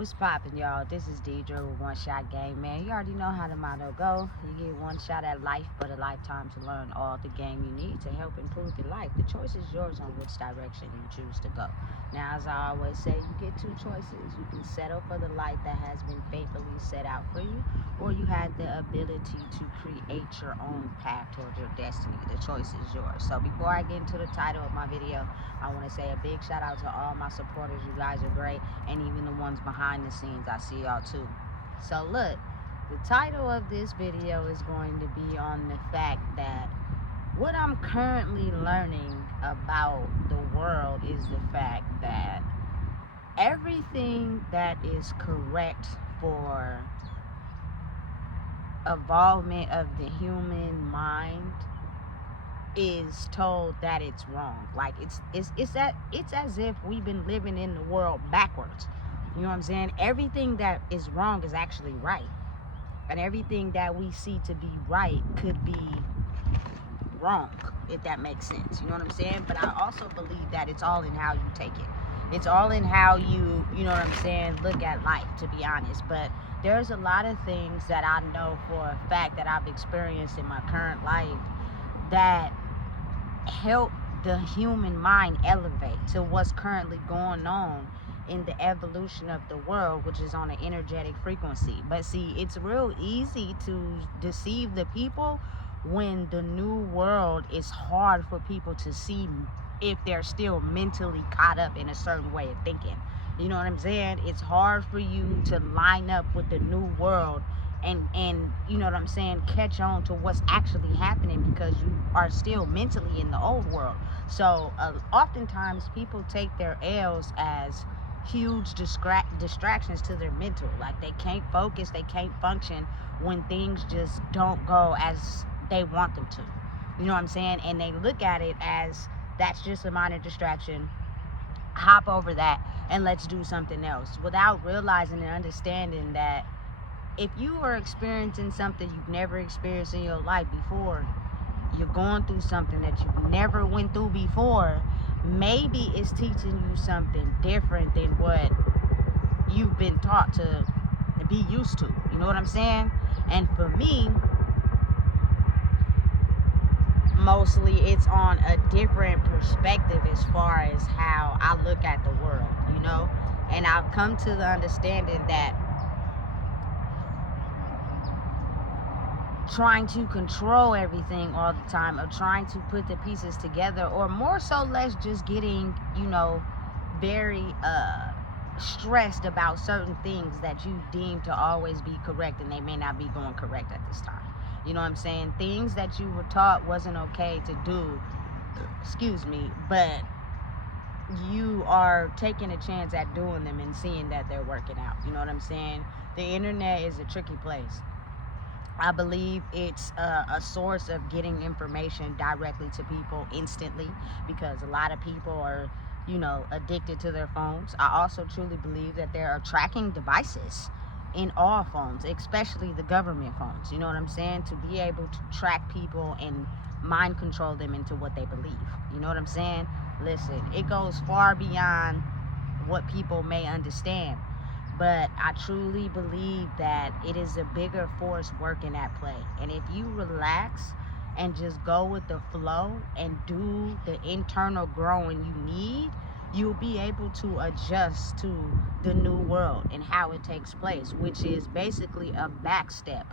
What's poppin', y'all? This is Deidre with One Shot Game, man. You already know how the motto go. You get one shot at life, but a lifetime to learn all the game you need to help improve your life. The choice is yours on which direction you choose to go. Now, as I always say, you get two choices. You can settle for the life that has been faithfully set out for you, or you have the ability to create your own path towards your destiny. The choice is yours. So before I get into the title of my video, I want to say a big shout out to all my supporters. You guys are great, and even the ones behind the scenes, I see y'all too. So look, the title of this video is going to be on the fact that what I'm currently learning about the world is the fact that everything that is correct for evolvement of the human mind is told that it's wrong. Like it's as if we've been living in the world backwards. You know what I'm saying? Everything that is wrong is actually right, and everything that we see to be right could be wrong, if that makes sense. You know what I'm saying? But I also believe that it's all in how you take it. It's all in how you know what I'm saying, look at life, to be honest. But there's a lot of things that I know for a fact that I've experienced in my current life that help the human mind elevate to what's currently going on in the evolution of the world, which is on an energetic frequency. But see, it's real easy to deceive the people when the new world is hard for people to see if they're still mentally caught up in a certain way of thinking. You know what I'm saying? It's hard for you to line up with the new world and you know what I'm saying, catch on to what's actually happening because you are still mentally in the old world. So oftentimes people take their L's as huge distractions to their mental. Like they can't focus, they can't function when things just don't go as they want them to. You know what I'm saying? And they look at it as that's just a minor distraction. Hop over that and let's do something else, without realizing and understanding that if you are experiencing something you've never experienced in your life before, you're going through something that you've never went through before, maybe it's teaching you something different than what you've been taught to be used to. You know what I'm saying? And for me, mostly it's on a different perspective as far as how I look at the world, you know? And I've come to the understanding that trying to control everything all the time, or trying to put the pieces together, or more so less just getting, you know, very stressed about certain things that you deem to always be correct, and they may not be going correct at this time. You know what I'm saying? Things that you were taught wasn't okay to do, excuse me, but you are taking a chance at doing them and seeing that they're working out. You know what I'm saying? The internet is a tricky place. I believe it's a source of getting information directly to people instantly, because a lot of people are, you know, addicted to their phones. I also truly believe that there are tracking devices in all phones, especially the government phones. You know what I'm saying? To be able to track people and mind control them into what they believe. You know what I'm saying? Listen, it goes far beyond what people may understand. But I truly believe that it is a bigger force working at play. And if you relax and just go with the flow and do the internal growing you need, you'll be able to adjust to the new world and how it takes place, which is basically a back step.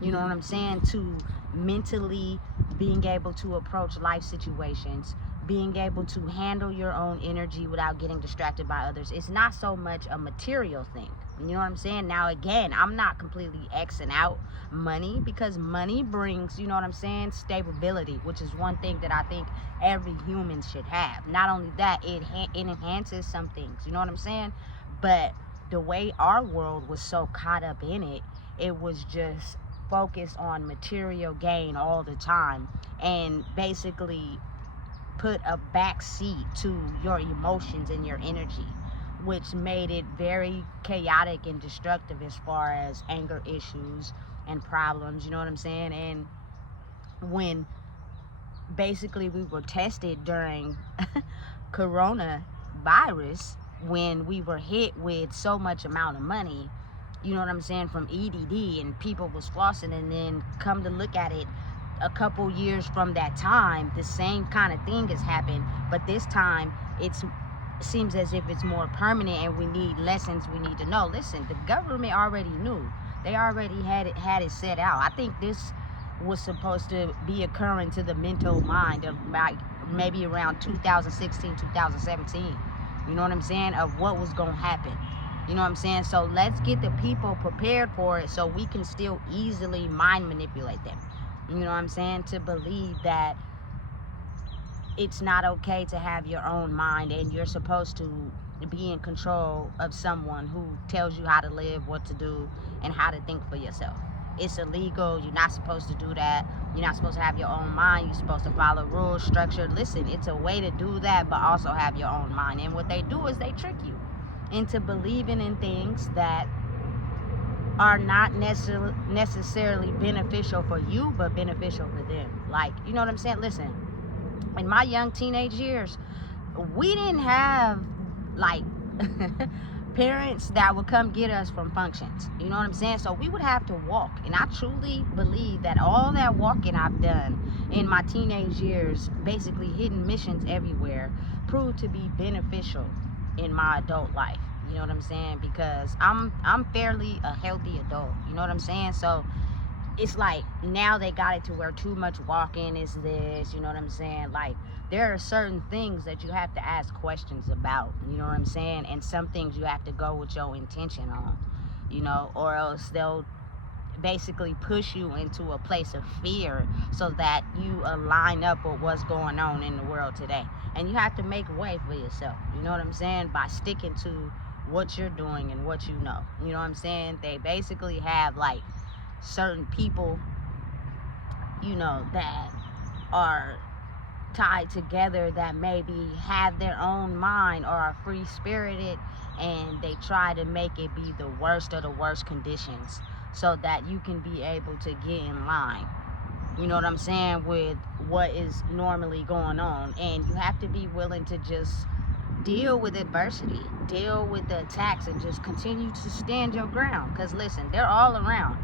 You know what I'm saying? To mentally being able to approach life situations, being able to handle your own energy without getting distracted by others. It's not so much a material thing. You know what I'm saying? Now, again, I'm not completely Xing out money, because money brings, you know what I'm saying, stability, which is one thing that I think every human should have. Not only that, it enhances some things, you know what I'm saying? But the way our world was so caught up in it, it was just focused on material gain all the time, and basically put a back seat to your emotions and your energy, which made it very chaotic and destructive as far as anger issues and problems. You know what I'm saying? And when basically we were tested during coronavirus, when we were hit with so much amount of money, you know what I'm saying, from EDD, and people was flossing, and then come to look at it, a couple years from that time, the same kind of thing has happened, but this time it seems as if it's more permanent, and we need lessons we need to know. Listen, the government already knew. They already had it set out. I think this was supposed to be occurring to the mental mind of maybe around 2016, 2017. You know what I'm saying? Of what was going to happen. You know what I'm saying? So let's get the people prepared for it so we can still easily mind manipulate them. You know what I'm saying? To believe that it's not okay to have your own mind, and you're supposed to be in control of someone who tells you how to live, what to do, and how to think for yourself. It's illegal. You're not supposed to do that. You're not supposed to have your own mind. You're supposed to follow rules, structure. Listen, it's a way to do that, but also have your own mind. And what they do is they trick you into believing in things that are not necessarily beneficial for you, but beneficial for them. Like, you know what I'm saying? Listen, in my young teenage years, we didn't have like parents that would come get us from functions. You know what I'm saying? So we would have to walk. And I truly believe that all that walking I've done in my teenage years, basically hidden missions everywhere, proved to be beneficial in my adult life. You know what I'm saying? Because I'm fairly a healthy adult. You know what I'm saying? So it's like now they got it to where too much walking is this, you know what I'm saying? Like, there are certain things that you have to ask questions about, you know what I'm saying? And some things you have to go with your intention on, you know, or else they'll basically push you into a place of fear so that you align up with what's going on in the world today. And you have to make way for yourself, you know what I'm saying? By sticking to what you're doing and what you know, you know what I'm saying? They basically have like certain people, you know, that are tied together that maybe have their own mind or are free spirited, and they try to make it be the worst of the worst conditions so that you can be able to get in line, you know what I'm saying, with what is normally going on. And you have to be willing to just deal with adversity, deal with the attacks, and just continue to stand your ground. Because listen, they're all around.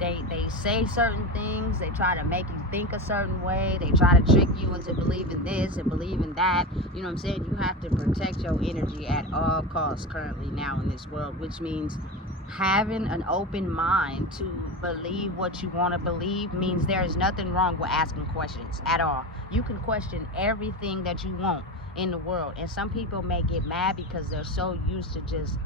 They say certain things. They try to make you think a certain way. They try to trick you into believing this and believing that. You know what I'm saying? You have to protect your energy at all costs currently now in this world, which means having an open mind to believe what you want to believe means there is nothing wrong with asking questions at all. You can question everything that you want in the world. And some people may get mad because they're so used to just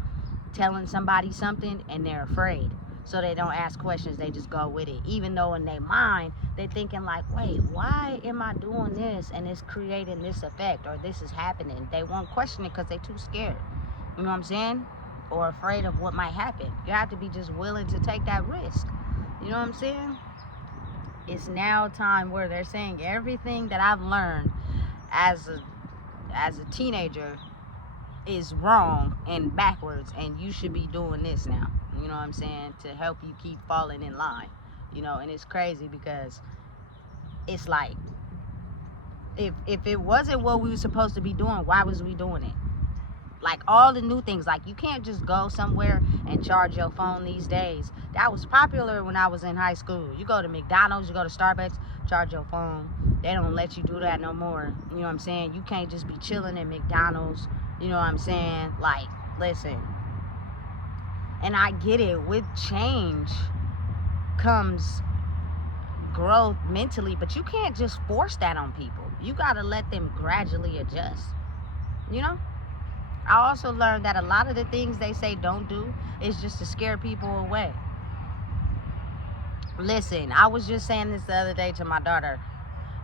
telling somebody something and they're afraid. So they don't ask questions, they just go with it. Even though in their mind, they're thinking like, wait, why am I doing this and it's creating this effect, or this is happening? They won't question it because they're too scared. You know what I'm saying? Or afraid of what might happen. You have to be just willing to take that risk. You know what I'm saying? It's now time where they're saying everything that I've learned as a teenager is wrong and backwards, and you should be doing this now. You know what I'm saying? To help you keep falling in line. You know, and it's crazy because it's like, if it wasn't what we were supposed to be doing, why was we doing it? Like all the new things, like you can't just go somewhere and charge your phone these days. That was popular when I was in high school. You go to McDonald's, you go to Starbucks, charge your phone. They don't let you do that no more. You know what I'm saying? You can't just be chilling at McDonald's. You know what I'm saying? Like, listen. And I get it. With change comes growth mentally, but you can't just force that on people. You got to let them gradually adjust. You know? I also learned that a lot of the things they say don't do is just to scare people away. Listen, I was just saying this the other day to my daughter.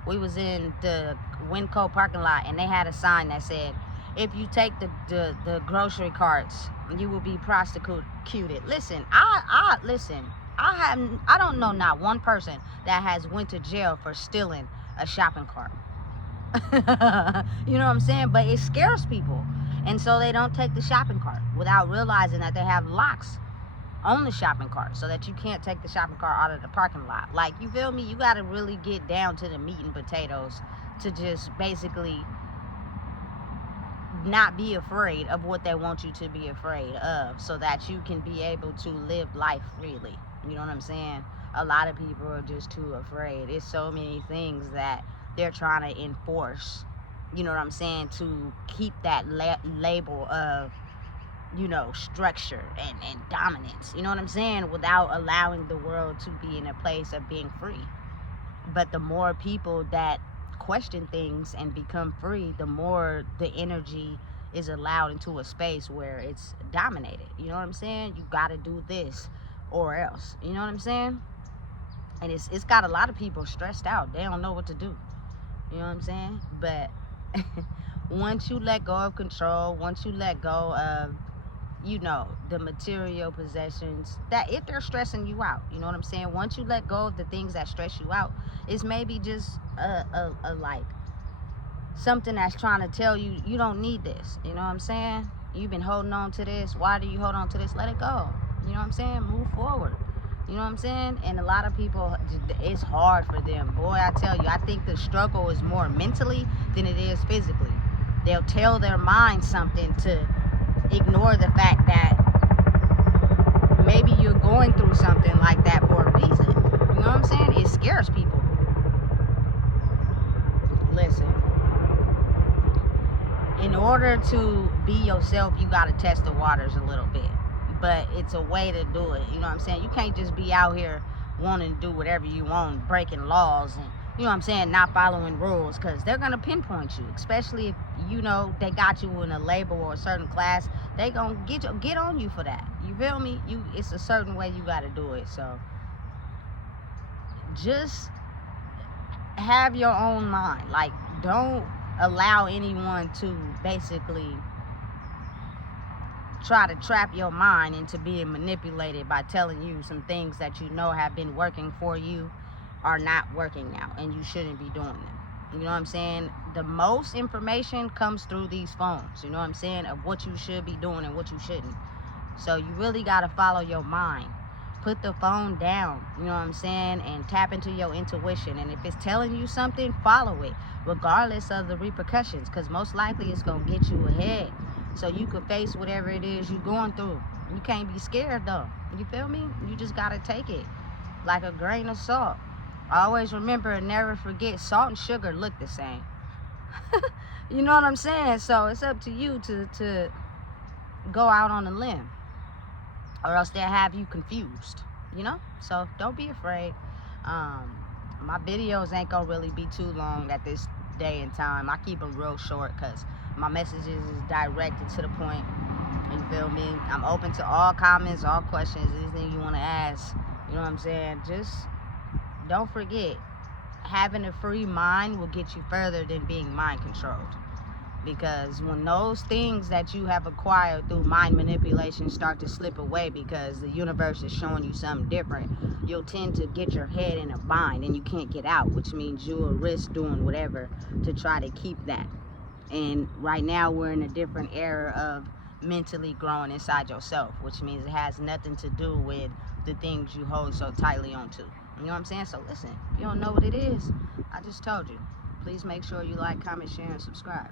We was in the Winco parking lot, and they had a sign that said, if you take the grocery carts, you will be prosecuted. Listen, I don't know not one person that has went to jail for stealing a shopping cart. You know what I'm saying? But it scares people. And so they don't take the shopping cart without realizing that they have locks on the shopping cart so that you can't take the shopping cart out of the parking lot. Like, you feel me? You got to really get down to the meat and potatoes to just basically not be afraid of what they want you to be afraid of, so that you can be able to live life freely. You know what I'm saying? A lot of people are just too afraid. It's so many things that they're trying to enforce, you know what I'm saying, to keep that label of, you know, structure and dominance, you know what I'm saying, without allowing the world to be in a place of being free. But the more people that question things and become free, the more the energy is allowed into a space where it's dominated. You know what I'm saying? You got to do this or else. You know what I'm saying? And it's got a lot of people stressed out. They don't know what to do. You know what I'm saying? But once you let go of control, once you let go of, you know, the material possessions, that if they're stressing you out, you know what I'm saying, once you let go of the things that stress you out, it's maybe just a like something that's trying to tell you you don't need this. You know what I'm saying? You've been holding on to this. Why do you hold on to this? Let it go. You know what I'm saying? Move forward. You know what I'm saying? And a lot of people, it's hard for them. Boy, I tell you, I think the struggle is more mentally than it is physically. They'll tell their mind something to ignore the fact that maybe you're going through something like that for a reason. You know what I'm saying? It scares people. Listen, in order to be yourself, you got to test the waters a little bit. But it's a way to do it. You know what I'm saying? You can't just be out here wanting to do whatever you want, breaking laws and, you know what I'm saying, not following rules, because they're going to pinpoint you, especially if, you know, they got you in a label or a certain class. They going to get on you for that. You feel me? It's a certain way you got to do it. So just have your own mind. Like, don't allow anyone to basically try to trap your mind into being manipulated by telling you some things that you know have been working for you are not working now, and you shouldn't be doing them. You know what I'm saying? The most information comes through these phones, you know what I'm saying, of what you should be doing and what you shouldn't. So you really got to follow your mind. Put the phone down, you know what I'm saying, and tap into your intuition. And if it's telling you something, follow it, regardless of the repercussions, because most likely it's going to get you ahead, so you could face whatever it is you're going through. You can't be scared, though. You feel me? You just got to take it like a grain of salt. Always remember and never forget, salt and sugar look the same. You know what I'm saying? So it's up to you to go out on a limb, or else they'll have you confused, you know? So don't be afraid. My videos ain't gonna really be too long at this day and time. I keep them real short because my messages is direct and to the point. You feel me? I'm open to all comments, all questions, anything you want to ask. You know what I'm saying? Just don't forget, having a free mind will get you further than being mind controlled. Because when those things that you have acquired through mind manipulation start to slip away because the universe is showing you something different, you'll tend to get your head in a bind and you can't get out, which means you'll risk doing whatever to try to keep that. And right now we're in a different era of mentally growing inside yourself, which means it has nothing to do with the things you hold so tightly onto. You know what I'm saying? So listen, if you don't know what it is, I just told you. Please make sure you like, comment, share, and subscribe.